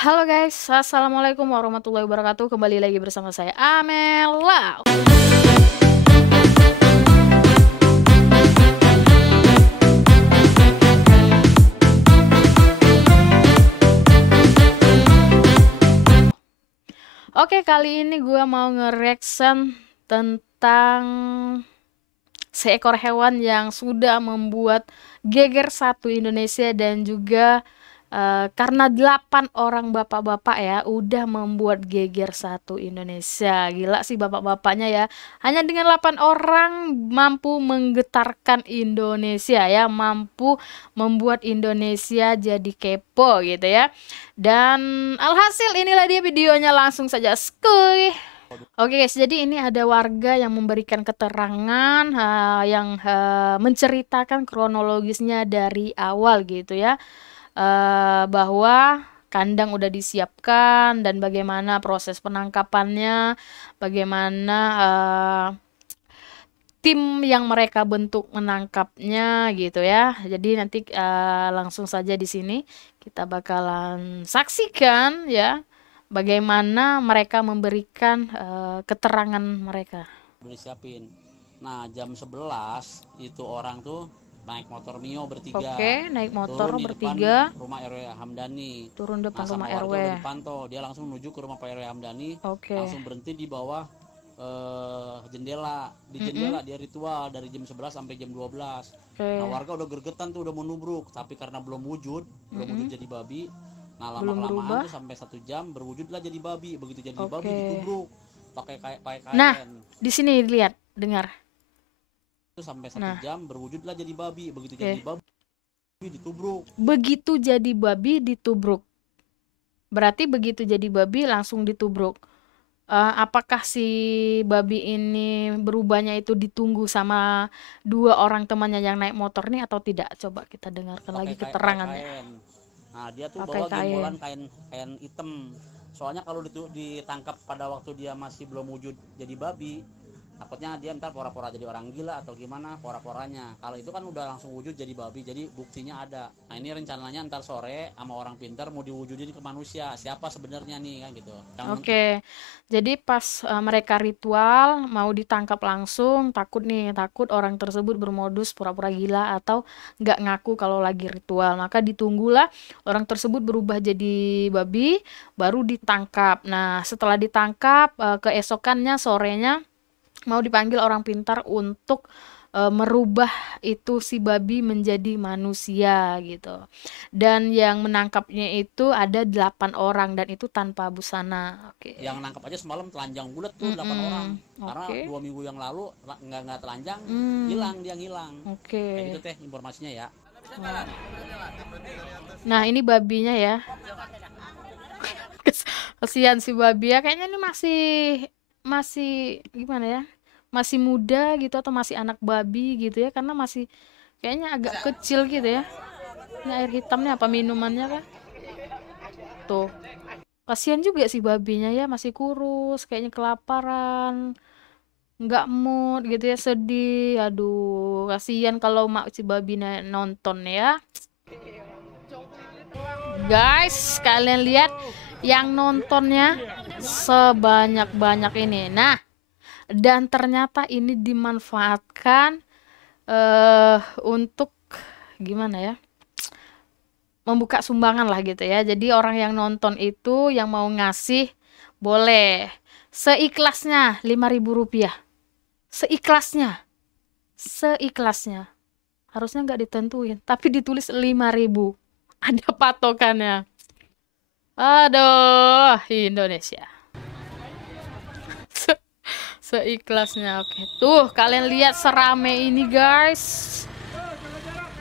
Halo guys, assalamualaikum warahmatullahi wabarakatuh. Kembali lagi bersama saya Amela. Oke, kali ini gue mau nge-reaction tentang seekor hewan yang sudah membuat geger satu Indonesia dan juga karena 8 orang bapak-bapak ya udah membuat geger satu Indonesia. Gila sih bapak-bapaknya ya. Hanya dengan 8 orang mampu menggetarkan Indonesia ya, mampu membuat Indonesia jadi kepo gitu ya. Dan alhasil inilah dia videonya, langsung saja skuy. Oke guys, jadi ini ada warga yang memberikan keterangan yang menceritakan kronologisnya dari awal gitu ya, bahwa kandang udah disiapkan dan bagaimana proses penangkapannya, bagaimana tim yang mereka bentuk menangkapnya gitu ya. Jadi nanti langsung saja di sini kita bakalan saksikan ya bagaimana mereka memberikan keterangan mereka. Udah disiapin. Nah, jam 11 itu orang tuh naik motor Mio bertiga. Oke, naik motor turun bertiga. di depan rumah RW Hamdani. Turun depan sama rumah warga RW. udah dipantau. Dia langsung menuju ke rumah Pak RW Hamdani. Oke. Langsung berhenti di bawah jendela. Di jendela dia ritual dari jam 11 sampai jam 12. Oke. Nah, warga udah gergetan tuh, udah mau nubruk, tapi karena belum wujud jadi babi. Nah, Belum berubah. lama-kelamaan tuh sampai 1 jam berwujudlah jadi babi. Begitu jadi Oke. babi ditubruk pakai kain. Nah, di sini lihat, dengar. Itu sampai 1 jam berwujudlah jadi babi. Begitu jadi babi ditubruk. Begitu jadi babi ditubruk. Berarti begitu jadi babi langsung ditubruk. Apakah si babi ini berubahnya itu ditunggu sama 2 orang temannya yang naik motor nih atau tidak? Coba kita dengarkan lagi keterangannya. Nah, dia tuh Pakai bawa gembolan kain hitam. Soalnya kalau ditangkap pada waktu dia masih belum wujud jadi babi, takutnya dia ntar pora-pora jadi orang gila atau gimana pora-poranya. Kalau itu kan udah langsung wujud jadi babi, jadi buktinya ada. Nah, ini rencananya ntar sore sama orang pintar mau diwujudin ke manusia. Siapa sebenarnya nih kan gitu. Oke. Jadi pas mereka ritual mau ditangkap langsung, takut orang tersebut bermodus pura-pura gila atau nggak ngaku kalau lagi ritual. Maka ditunggulah orang tersebut berubah jadi babi, baru ditangkap. Nah, setelah ditangkap, keesokannya sorenya mau dipanggil orang pintar untuk merubah itu si babi menjadi manusia gitu. Dan yang menangkapnya itu ada 8 orang dan itu tanpa busana. Oke. Yang nangkap aja semalam telanjang bulat tuh 8 orang. Karena 2 minggu yang lalu nggak telanjang, hilang. Oke. Kayak gitu teh informasinya ya. Nah, ini babinya ya. Kesian si babi ya, kayaknya ini masih gimana ya? Masih muda gitu atau masih anak babi gitu ya, karena masih kayaknya agak kecil gitu ya. Ini air hitamnya apa minumannya kah? Tuh. Kasihan juga si babinya ya, masih kurus, kayaknya kelaparan. Nggak mood gitu ya, sedih. Aduh, kasihan kalau mak si babi nonton ya. Guys, kalian lihat yang nontonnya sebanyak-banyak ini. Nah, dan ternyata ini dimanfaatkan untuk gimana ya, membuka sumbangan lah gitu ya. Jadi orang yang nonton itu yang mau ngasih boleh seikhlasnya 5.000 rupiah, seikhlasnya harusnya nggak ditentuin tapi ditulis 5.000, ada patokannya. Aduh, Indonesia. Seikhlasnya. Oke, tuh kalian lihat serame ini guys.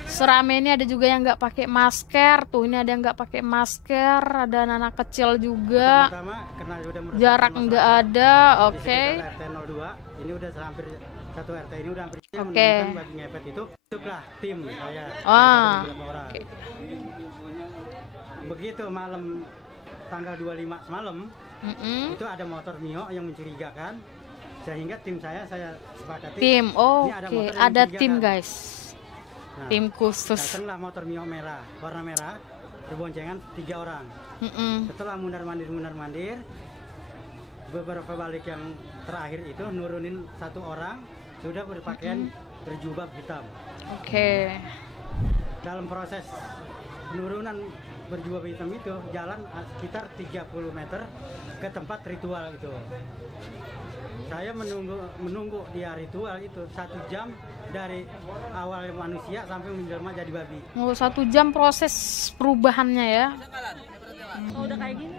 Serame ini ada juga yang nggak pakai masker. Tuh ini ada yang nggak pakai masker, ada anak kecil juga. Jarak nggak ada. Oke. Ini udah hampir satu RT ini udah hampir. Oke. Bagi ngepet itu lah tim saya. Okay. Begitu malam tanggal 25 semalam, itu ada motor Mio yang mencurigakan. Sehingga tim saya sepakati tim. Ada tim guys. Nah, tim khusus. Datanglah motor Mio merah, warna merah berboncengan 3 orang. Setelah mundar-mandir, beberapa balik yang terakhir itu nurunin 1 orang sudah berpakaian berjubah hitam. Oke. Dalam proses penurunan berjubah hitam itu jalan sekitar 30 meter ke tempat ritual itu. Saya menunggu dia ritual itu 1 jam dari awal manusia sampai menjelma jadi babi. Oh, 1 jam proses perubahannya ya. Oh, udah kayak gini.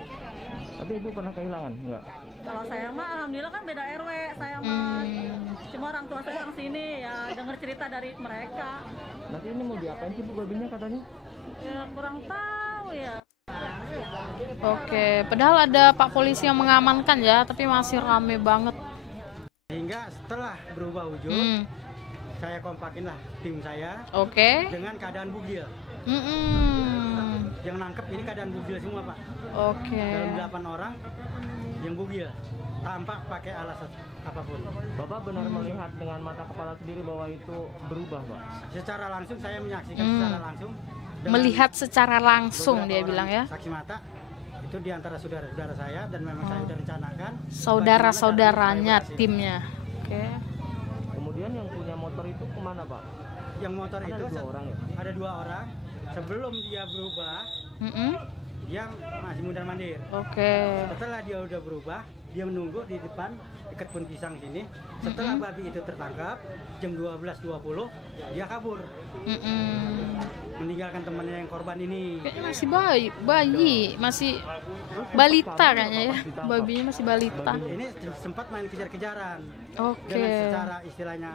Tapi ibu pernah kehilangan enggak? Kalau saya mah alhamdulillah kan beda RW, saya mah cuma orang tua saya orang sini ya dengar cerita dari mereka. Nanti ini mau diapain sih bu babinya katanya? Ya kurang tahu ya. Oke, padahal ada Pak polisi yang mengamankan ya, tapi masih rame banget. Sehingga setelah berubah wujud, saya kompakin lah tim saya Oke. dengan keadaan bugil. Yang nangkep ini keadaan bugil semua Pak. Oke. Dalam 8 orang yang bugil, tanpa pakai alas apapun. Bapak benar melihat dengan mata kepala sendiri bahwa itu berubah Pak? Secara langsung saya menyaksikan secara langsung. Melihat secara langsung dia beberapa bilang ya. orang saksi mata itu diantara saudara-saudara saya dan memang saya sudah rencanakan Saudara-saudaranya bagaimana timnya. Oke. Kemudian yang punya motor itu kemana Pak? yang motor Kan itu ada 2 orang ya? ada 2 orang sebelum dia berubah dia masih mundar mandir. Oke. Setelah dia udah berubah dia menunggu di depan dekat pohon pisang sini. Setelah babi itu tertangkap jam 12.20 dia kabur meninggalkan temannya yang korban ini. Kayaknya masih bayi, masih balita kayaknya ya. Babinya masih balita. Ini sempat main kejar-kejaran. Oke. Dengan secara istilahnya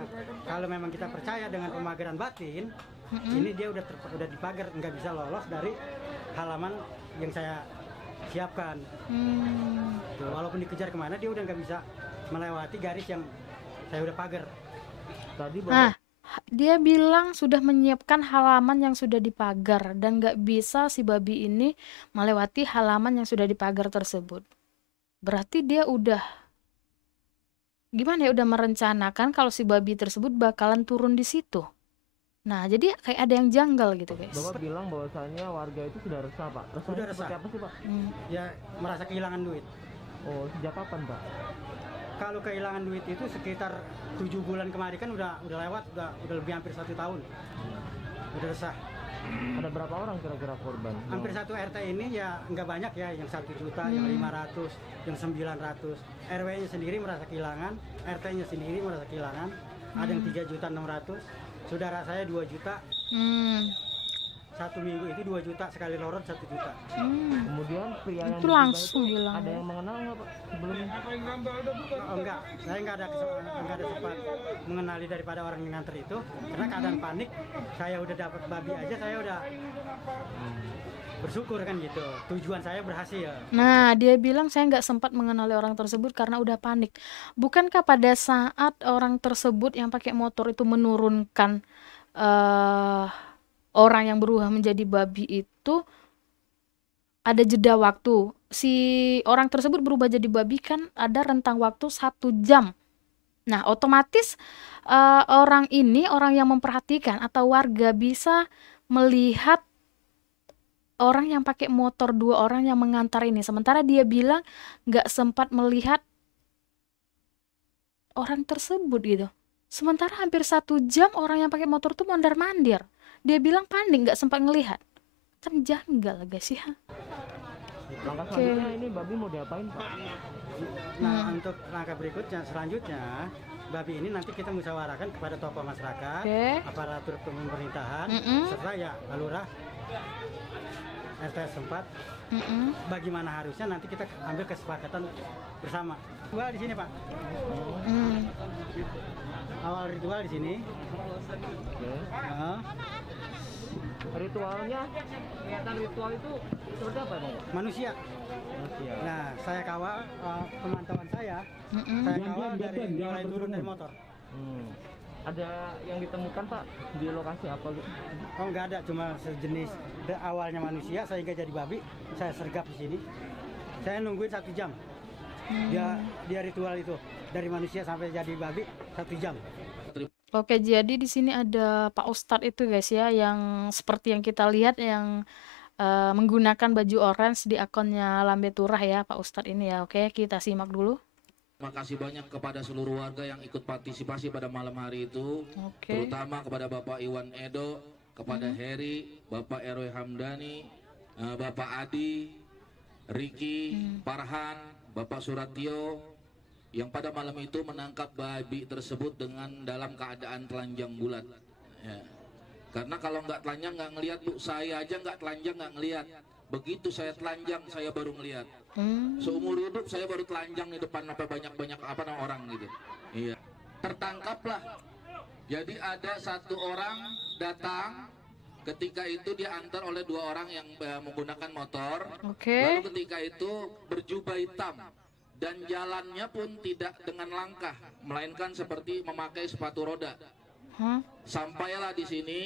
kalau memang kita percaya dengan pemageran batin, ini dia udah dipagar, nggak bisa lolos dari halaman yang saya siapkan. Tuh, walaupun dikejar kemana dia udah nggak bisa melewati garis yang saya udah pagar. Tadi Nah, Bapak dia bilang sudah menyiapkan halaman yang sudah dipagar dan nggak bisa si babi ini melewati halaman yang sudah dipagar tersebut. Berarti dia udah gimana ya, udah merencanakan kalau si babi tersebut bakalan turun di situ. Nah, jadi kayak ada yang janggal gitu, guys. Bapak bilang bahwasannya warga itu sudah resah Pak. Resahnya Sudah seperti resah. apa sih Pak? Ya merasa kehilangan duit. Oh sejak kapan Pak? Kalau kehilangan duit itu sekitar 7 bulan kemarin kan udah lewat, udah lebih hampir 1 tahun. Udah resah. Ada berapa orang kira-kira korban? Hampir 1 RT ini ya nggak banyak ya, yang 1 juta, yang 500, yang 900. RW-nya sendiri merasa kehilangan, RT-nya sendiri merasa kehilangan. Ada yang 3.600.000, saudara saya 2 juta. 1 minggu itu 2 juta, sekali lorot 1 juta. Kemudian pria yang Itu berjubah langsung itu bilang. ada yang mengenal nggak Pak sebelumnya? Oh, enggak, saya nggak ada sempat mengenali daripada orang yang nganter itu, karena keadaan panik. Saya udah dapat babi aja, saya udah bersyukur kan gitu. Tujuan saya berhasil. Nah, dia bilang saya nggak sempat mengenali orang tersebut karena udah panik. Bukankah pada saat orang tersebut yang pakai motor itu menurunkan orang yang berubah menjadi babi itu ada jeda waktu. Si orang tersebut berubah jadi babi kan ada rentang waktu 1 jam. Nah, otomatis orang yang memperhatikan atau warga bisa melihat orang yang pakai motor, 2 orang yang mengantar ini. Sementara dia bilang nggak sempat melihat orang tersebut gitu. Sementara hampir 1 jam orang yang pakai motor tuh mondar-mandir. Dia bilang panik, nggak sempat ngelihat. Kan janggal guys ya. Langkah selanjutnya ini babi mau diapain Pak? Nah, untuk langkah berikutnya, selanjutnya, babi ini nanti kita musyawarahkan kepada tokoh masyarakat, aparatur pemerintahan, serta ya lurah, RT setempat. Bagaimana harusnya nanti kita ambil kesepakatan bersama. Ritual di sini Pak. Awal ritual di sini. Ritualnya, kelihatan ritual itu seperti apa Bang? Manusia. Nah, saya kawal pemantauan saya kawal dari mulai turun dari motor. Ada yang ditemukan Pak di lokasi apa gitu? Oh nggak ada, cuma sejenis awalnya manusia sehingga jadi babi. Saya sergap di sini. Saya nungguin 1 jam. Dia ritual itu dari manusia sampai jadi babi 1 jam. Oke, jadi di sini ada Pak Ustadz itu guys ya, yang seperti yang kita lihat yang menggunakan baju orange di akunnya Lambe Turah ya Pak Ustadz ini ya. Oke, kita simak dulu. Terima kasih banyak kepada seluruh warga yang ikut partisipasi pada malam hari itu, terutama kepada Bapak Iwan Edo, kepada Heri, Bapak RW Hamdani, Bapak Adi, Riki, Farhan, Bapak Suratio, yang pada malam itu menangkap babi tersebut dengan dalam keadaan telanjang bulat. Ya. Karena kalau nggak telanjang nggak ngelihat Bu, saya aja nggak telanjang nggak ngelihat. Begitu saya telanjang saya baru ngelihat. Seumur hidup saya baru telanjang di depan banyak orang gitu. Iya. Tertangkaplah. Jadi ada satu orang datang, ketika itu diantar oleh 2 orang yang menggunakan motor. Lalu ketika itu berjubah hitam dan jalannya pun tidak dengan langkah, melainkan seperti memakai sepatu roda. Sampailah di sini.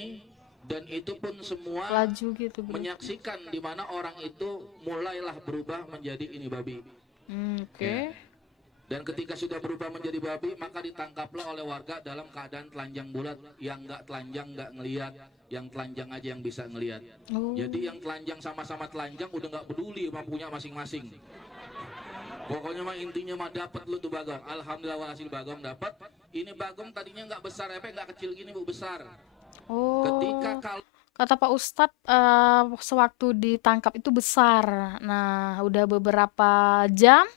Dan itu pun semua laju gitu, menyaksikan di mana orang itu mulailah berubah menjadi ini babi. Ya. Dan ketika sudah berubah menjadi babi, maka ditangkaplah oleh warga dalam keadaan telanjang bulat. Yang nggak telanjang nggak ngelihat, yang telanjang aja yang bisa ngelihat. Jadi yang telanjang sama-sama telanjang udah nggak peduli sama punya masing-masing. Pokoknya mah intinya mah dapat lu tuh Bagong. Alhamdulillah hasil Bagong dapat. Ini Bagong tadinya nggak besar, nggak kecil gini Bu, besar. Ketika kata Pak Ustadz sewaktu ditangkap itu besar. Nah udah beberapa jam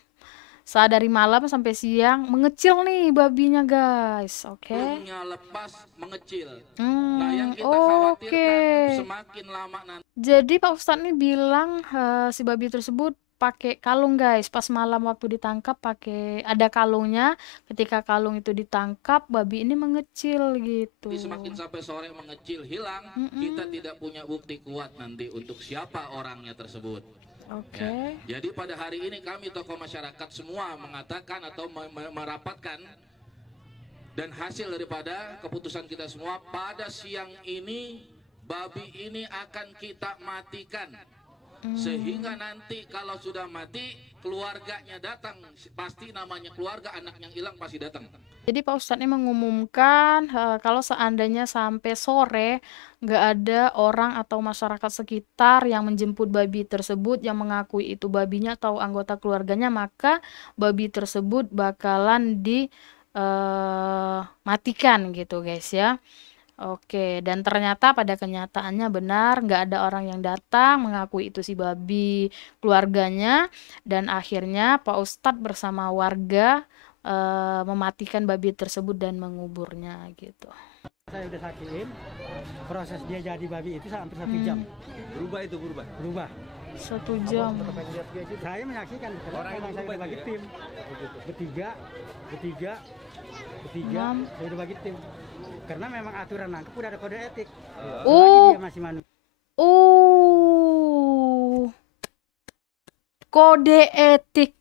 saat dari malam sampai siang mengecil nih babinya guys. Burungnya lepas mengecil. Nah yang kita khawatirkan semakin lama nanti. Jadi Pak Ustadz nih bilang si babi tersebut pakai kalung guys. Pas malam waktu ditangkap ada kalungnya. Ketika kalung itu ditangkap, babi ini mengecil gitu. Semakin sampai sore mengecil hilang, kita tidak punya bukti kuat nanti untuk siapa orangnya tersebut. Ya. Jadi pada hari ini kami tokoh masyarakat semua mengatakan atau merapatkan, dan hasil daripada keputusan kita semua pada siang ini babi ini akan kita matikan. Sehingga nanti kalau sudah mati keluarganya datang, pasti namanya keluarga, anak yang hilang pasti datang. Jadi Pak Ustadz ini mengumumkan kalau seandainya sampai sore nggak ada orang atau masyarakat sekitar yang menjemput babi tersebut yang mengakui itu babinya atau anggota keluarganya, maka babi tersebut bakalan dimatikan gitu guys ya. Dan ternyata pada kenyataannya benar, nggak ada orang yang datang mengakui itu si babi keluarganya, dan akhirnya Pak Ustadz bersama warga mematikan babi tersebut dan menguburnya gitu. Saya udah saksiin proses dia jadi babi itu hampir 1 jam. Berubah 1 jam. Saya menyaksikan orang yang saya udah bagi tim bertiga saya udah bagi tim. Karena memang aturan nangkep udah ada kode etik. Dia masih manusia. Kode etik.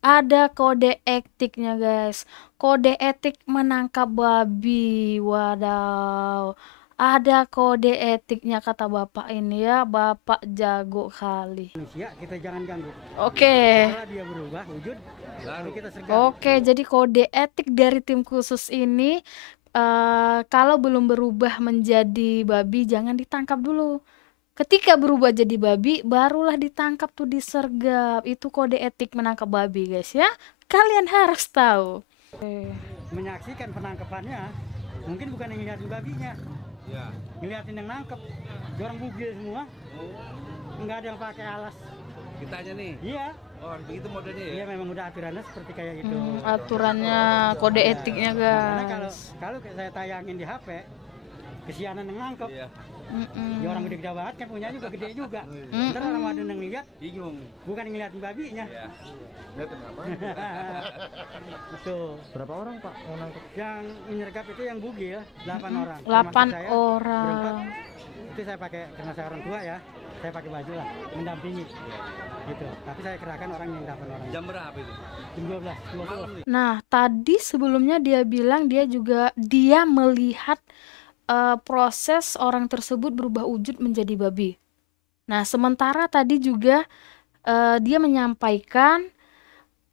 Ada kode etiknya guys. Kode etik menangkap babi. Wadaw. Ada kode etiknya kata Bapak ini ya. Bapak jago kali. Manusia kita jangan ganggu. Setelah dia berubah wujud, lalu kita sergap. Jadi kode etik dari tim khusus ini, kalau belum berubah menjadi babi jangan ditangkap dulu. Ketika berubah jadi babi barulah ditangkap tuh, disergap. Itu kode etik menangkap babi guys ya. Kalian harus tahu. Menyaksikan penangkapannya mungkin bukan yang ngeliatin babinya, ngeliatin yang nangkep. Orang bugil semua, nggak ada yang pakai alas. Kitanya nih? Iya. Oh begitu modelnya ya? Iya memang udah aturannya seperti kayak gitu. Aturannya kode etiknya guys. Karena kalau saya tayangin di HP, kesianan yang nangkep. Ya orang gede banget kan, punya juga gede juga. Ntar orang ada yang ngeliat bingung, bukan ngeliatin babinya. Ngeliatin apa? Betul. Berapa orang Pak yang nangkep? Yang menyergap itu yang bugil 8 orang. 8 orang. Itu saya pakai, karena saya orang tua ya, saya pakai baju lah mendampingi gitu. Tapi saya kerahkan orang yang 8 orang. Jam berapa itu? Jam 12. Nah tadi sebelumnya dia bilang dia melihat proses orang tersebut berubah wujud menjadi babi. Nah sementara tadi juga dia menyampaikan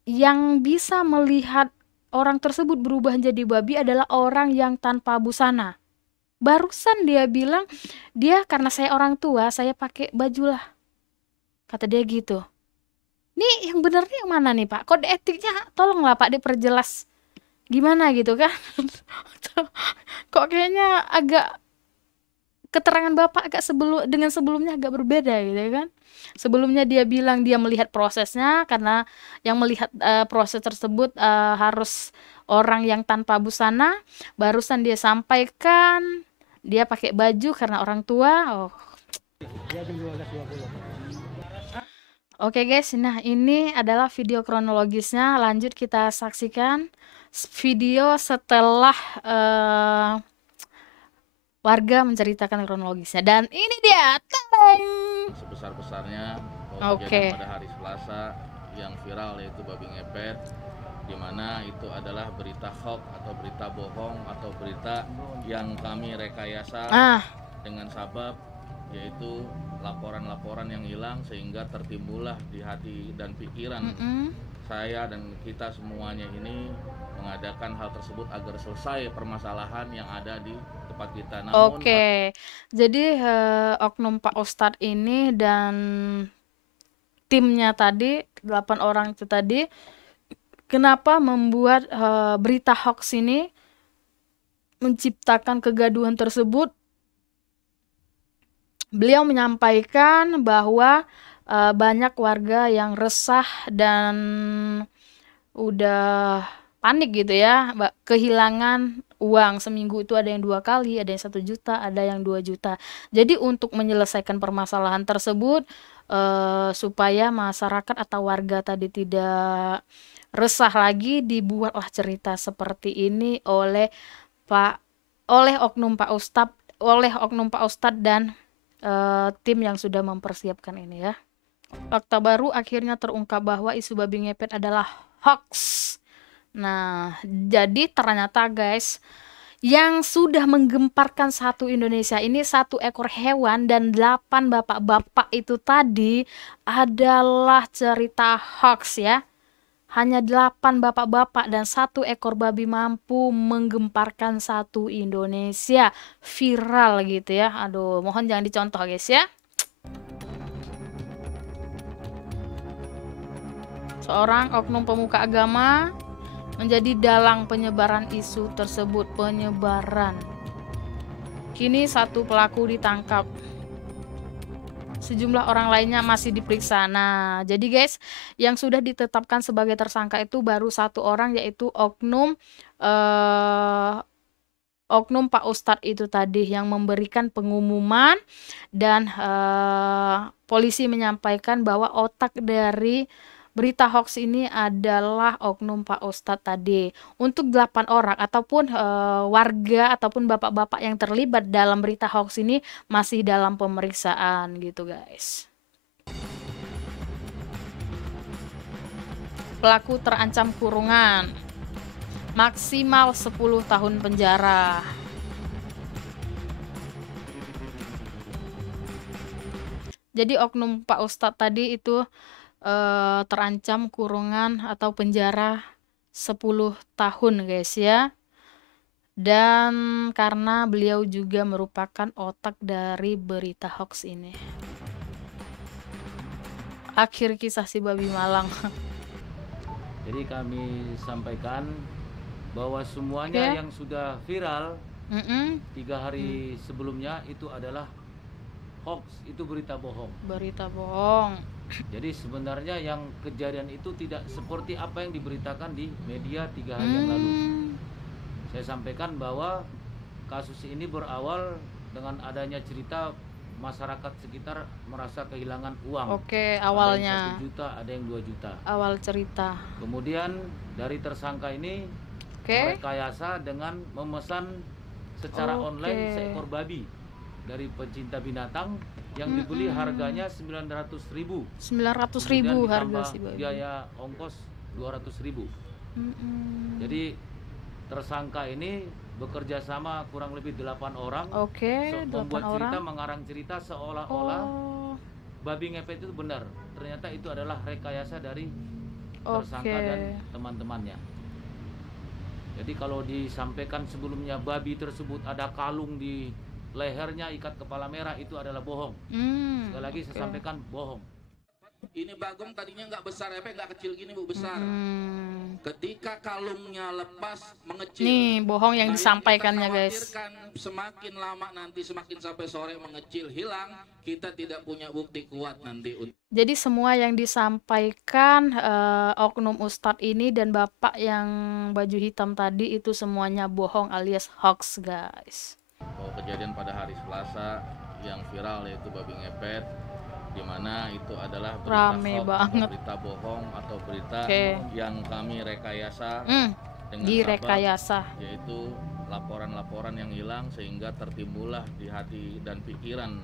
yang bisa melihat orang tersebut berubah menjadi babi adalah orang yang tanpa busana. barusan dia bilang, dia karena saya orang tua, saya pakai baju lah. Kata dia gitu. Nih yang benernya yang mana nih Pak? Kode etiknya tolonglah Pak diperjelas. Gimana gitu kan? Kok kayaknya agak keterangan Bapak agak dengan sebelumnya agak berbeda gitu kan. Sebelumnya dia bilang dia melihat prosesnya, karena yang melihat proses tersebut harus orang yang tanpa busana. Barusan dia sampaikan dia pakai baju karena orang tua. Oke guys, nah ini adalah video kronologisnya. Lanjut kita saksikan video setelah warga menceritakan kronologisnya. Dan ini dia, tadang! Sebesar-besarnya kejadian pada hari Selasa yang viral, yaitu babi ngepet, di mana itu adalah berita hoax atau berita bohong atau berita yang kami rekayasa dengan sabab yaitu laporan-laporan yang hilang, sehingga tertimbullah di hati dan pikiran saya dan kita semuanya ini mengadakan hal tersebut agar selesai permasalahan yang ada di tempat kita. Namun jadi oknum Pak Ustadz ini dan timnya tadi 8 orang itu tadi, kenapa membuat berita hoax ini, menciptakan kegaduhan tersebut? Beliau menyampaikan bahwa banyak warga yang resah dan udah panik gitu ya, kehilangan uang. Seminggu itu ada yang 2 kali, ada yang 1 juta, ada yang 2 juta. Jadi untuk menyelesaikan permasalahan tersebut, supaya masyarakat atau warga tadi tidak resah lagi, dibuatlah cerita seperti ini oleh oknum Pak Ustadz dan tim yang sudah mempersiapkan ini ya. Fakta baru akhirnya terungkap bahwa isu babi ngepet adalah hoax. Nah, jadi ternyata guys, yang sudah menggemparkan satu Indonesia ini 1 ekor hewan dan 8 bapak-bapak itu tadi adalah cerita hoax ya. Hanya 8 bapak-bapak dan 1 ekor babi mampu menggemparkan satu Indonesia, viral gitu ya. Aduh, mohon jangan dicontoh guys ya. Seorang oknum pemuka agama menjadi dalang penyebaran isu tersebut. Kini 1 pelaku ditangkap. Sejumlah orang lainnya masih diperiksa. Nah, jadi guys, yang sudah ditetapkan sebagai tersangka itu baru 1 orang, yaitu oknum Pak Ustadz itu tadi yang memberikan pengumuman, dan polisi menyampaikan bahwa otak dari berita hoax ini adalah oknum Pak Ustadz tadi. Untuk 8 orang ataupun warga ataupun bapak-bapak yang terlibat dalam berita hoax ini masih dalam pemeriksaan gitu guys. Pelaku terancam kurungan maksimal 10 tahun penjara. Jadi oknum Pak Ustadz tadi itu terancam kurungan atau penjara 10 tahun guys ya. Dan karena beliau juga merupakan otak dari berita hoax ini. Akhir kisah si babi Malang. Jadi kami sampaikan bahwa semuanya yang sudah viral 3 hari sebelumnya itu adalah hoax, itu berita bohong. Berita bohong. Jadi sebenarnya yang kejadian itu tidak seperti apa yang diberitakan di media 3 hari yang lalu. Saya sampaikan bahwa kasus ini berawal dengan adanya cerita masyarakat sekitar merasa kehilangan uang. Awalnya. Ada yang 1 juta, ada yang 2 juta. Awal cerita. Kemudian dari tersangka ini merekayasa dengan memesan secara online seekor babi dari pecinta binatang yang dibeli harganya 900.000. 900.000 harga si babi. Biaya ongkos 200.000. Jadi tersangka ini bekerja sama kurang lebih 8 orang. Membuat cerita, mengarang cerita seolah-olah babi ngepet itu benar. Ternyata itu adalah rekayasa dari tersangka dan teman-temannya. Jadi kalau disampaikan sebelumnya babi tersebut ada kalung di lehernya, ikat kepala merah, itu adalah bohong. Sekali lagi saya sampaikan bohong. Ini bagong tadinya nggak besar, nggak kecil gini Bu, besar. Ketika kalungnya lepas mengecil. Nih bohong yang disampaikannya guys. Semakin lama nanti, semakin sampai sore mengecil hilang, kita tidak punya bukti kuat nanti. Jadi semua yang disampaikan oknum ustadz ini dan bapak yang baju hitam tadi itu semuanya bohong alias hoax guys. Kejadian pada hari Selasa yang viral yaitu babi ngepet, di mana itu adalah berita hoax, berita bohong atau berita yang kami rekayasa dengan direkayasa, yaitu laporan-laporan yang hilang sehingga tertimbullah di hati dan pikiran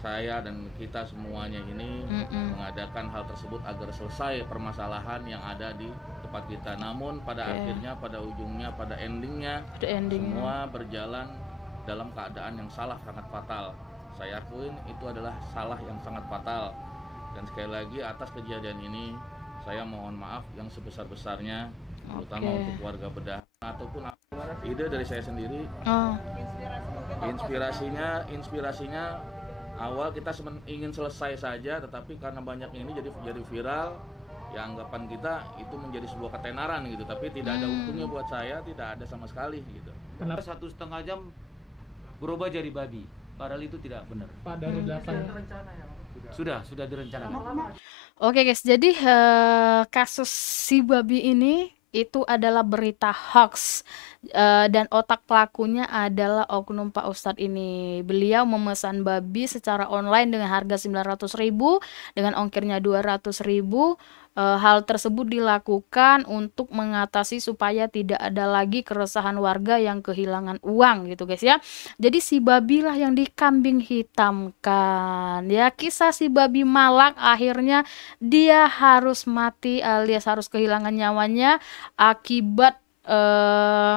saya dan kita semuanya ini mengadakan hal tersebut agar selesai permasalahan yang ada di tempat kita. Namun pada akhirnya, pada ujungnya, pada endingnya semua berjalan dalam keadaan yang salah, sangat fatal. Saya akuin itu adalah salah yang sangat fatal. Dan sekali lagi atas kejadian ini saya mohon maaf yang sebesar-besarnya, terutama untuk warga Bedah ataupun ide dari saya sendiri. Inspirasinya awal kita ingin selesai saja, tetapi karena banyak ini jadi viral. Ya anggapan kita itu menjadi sebuah ketenaran gitu, tapi tidak ada untungnya buat saya, tidak ada sama sekali gitu. Kenapa 1,5 jam berubah jadi babi? Padahal itu tidak benar. Dari belakang. Sudah direncanakan. Oke guys, jadi kasus si babi ini itu adalah berita hoax dan otak pelakunya adalah oknum Pak Ustadz ini. Beliau memesan babi secara online dengan harga 900.000 dengan ongkirnya 200.000. Hal tersebut dilakukan untuk mengatasi supaya tidak ada lagi keresahan warga yang kehilangan uang gitu guys ya. Jadi si babi lah yang dikambing hitamkan ya. Kisah si babi Malak akhirnya dia harus mati alias harus kehilangan nyawanya akibat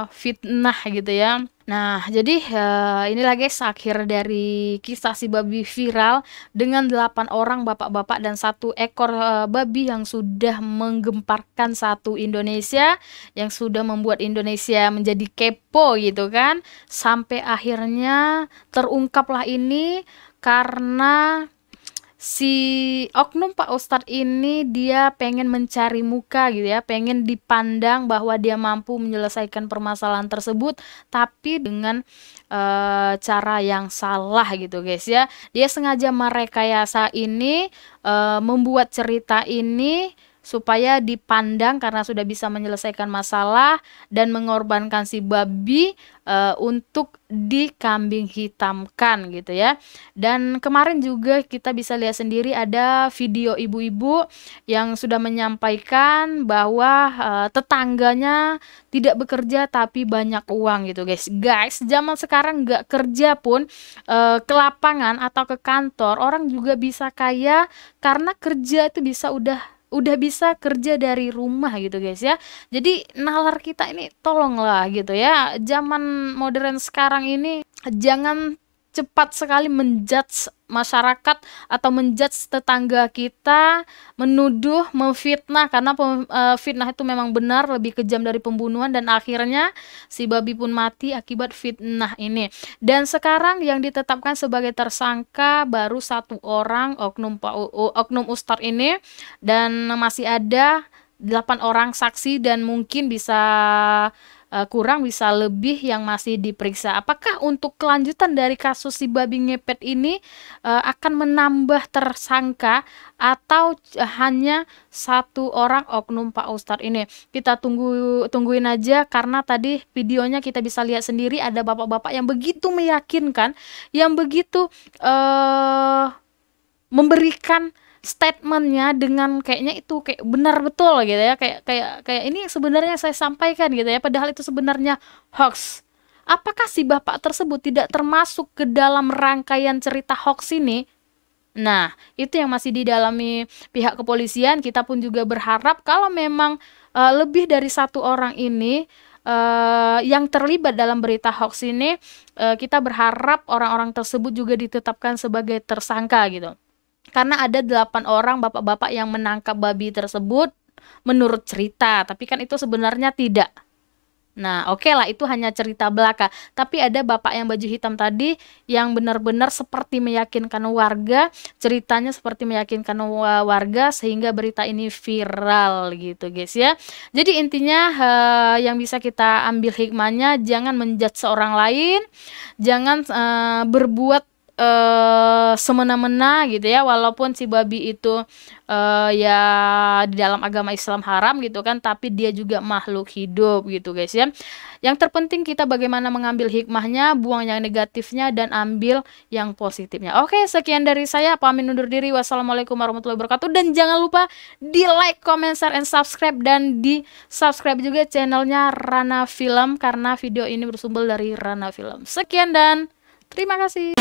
fitnah gitu ya. Nah jadi inilah guys akhir dari kisah si babi viral dengan 8 orang bapak-bapak dan 1 ekor babi yang sudah menggemparkan satu Indonesia, yang sudah membuat Indonesia menjadi kepo gitu kan, sampai akhirnya terungkaplah ini karena si oknum Pak Ustadz ini dia pengen mencari muka gitu ya, pengen dipandang bahwa dia mampu menyelesaikan permasalahan tersebut, tapi dengan cara yang salah gitu guys ya. Dia sengaja merekayasa ini, membuat cerita ini supaya dipandang karena sudah bisa menyelesaikan masalah dan mengorbankan si babi untuk dikambing hitamkan gitu ya. Dan kemarin juga kita bisa lihat sendiri ada video ibu-ibu yang sudah menyampaikan bahwa tetangganya tidak bekerja tapi banyak uang gitu guys. Zaman sekarang nggak kerja pun ke lapangan atau ke kantor orang juga bisa kaya karena kerja itu bisa udah bisa kerja dari rumah gitu guys ya. Jadi nalar kita ini tolonglah gitu ya, zaman modern sekarang ini jangan cepat sekali menjudge masyarakat atau menjudge tetangga kita, menuduh, memfitnah, karena fitnah itu memang benar lebih kejam dari pembunuhan dan akhirnya si babi pun mati akibat fitnah ini. Dan sekarang yang ditetapkan sebagai tersangka baru 1 orang oknum ustadz ini, dan masih ada 8 orang saksi dan mungkin bisa kurang bisa lebih yang masih diperiksa. Apakah untuk kelanjutan dari kasus si babi ngepet ini akan menambah tersangka atau hanya 1 orang oknum Pak Ustadz ini? Kita tungguin aja, karena tadi videonya kita bisa lihat sendiri ada bapak-bapak yang begitu meyakinkan, yang begitu memberikan statementnya dengan kayaknya itu kayak benar betul gitu ya, kayak ini sebenarnya saya sampaikan gitu ya, padahal itu sebenarnya hoax. Apakah si bapak tersebut tidak termasuk ke dalam rangkaian cerita hoax ini? Nah itu yang masih didalami pihak kepolisian. Kita pun juga berharap kalau memang lebih dari 1 orang ini yang terlibat dalam berita hoax ini, kita berharap orang-orang tersebut juga ditetapkan sebagai tersangka gitu. Karena ada 8 orang bapak-bapak yang menangkap babi tersebut menurut cerita, tapi kan itu sebenarnya tidak. Nah, oke lah, itu hanya cerita belaka. Tapi ada bapak yang baju hitam tadi yang benar-benar seperti meyakinkan warga, ceritanya seperti meyakinkan warga sehingga berita ini viral gitu, guys ya. Jadi intinya yang bisa kita ambil hikmahnya, jangan menjudge seorang lain, jangan berbuat semena-mena gitu ya, walaupun si babi itu ya di dalam agama Islam haram gitu kan, tapi dia juga makhluk hidup gitu guys ya. Yang terpenting kita bagaimana mengambil hikmahnya, buang yang negatifnya dan ambil yang positifnya. Oke, sekian dari saya, pamit undur diri. Wassalamualaikum warahmatullahi wabarakatuh, dan jangan lupa di like, comment, share, and subscribe, dan di subscribe juga channelnya Rana Film karena video ini bersumber dari Rana Film. Sekian dan terima kasih.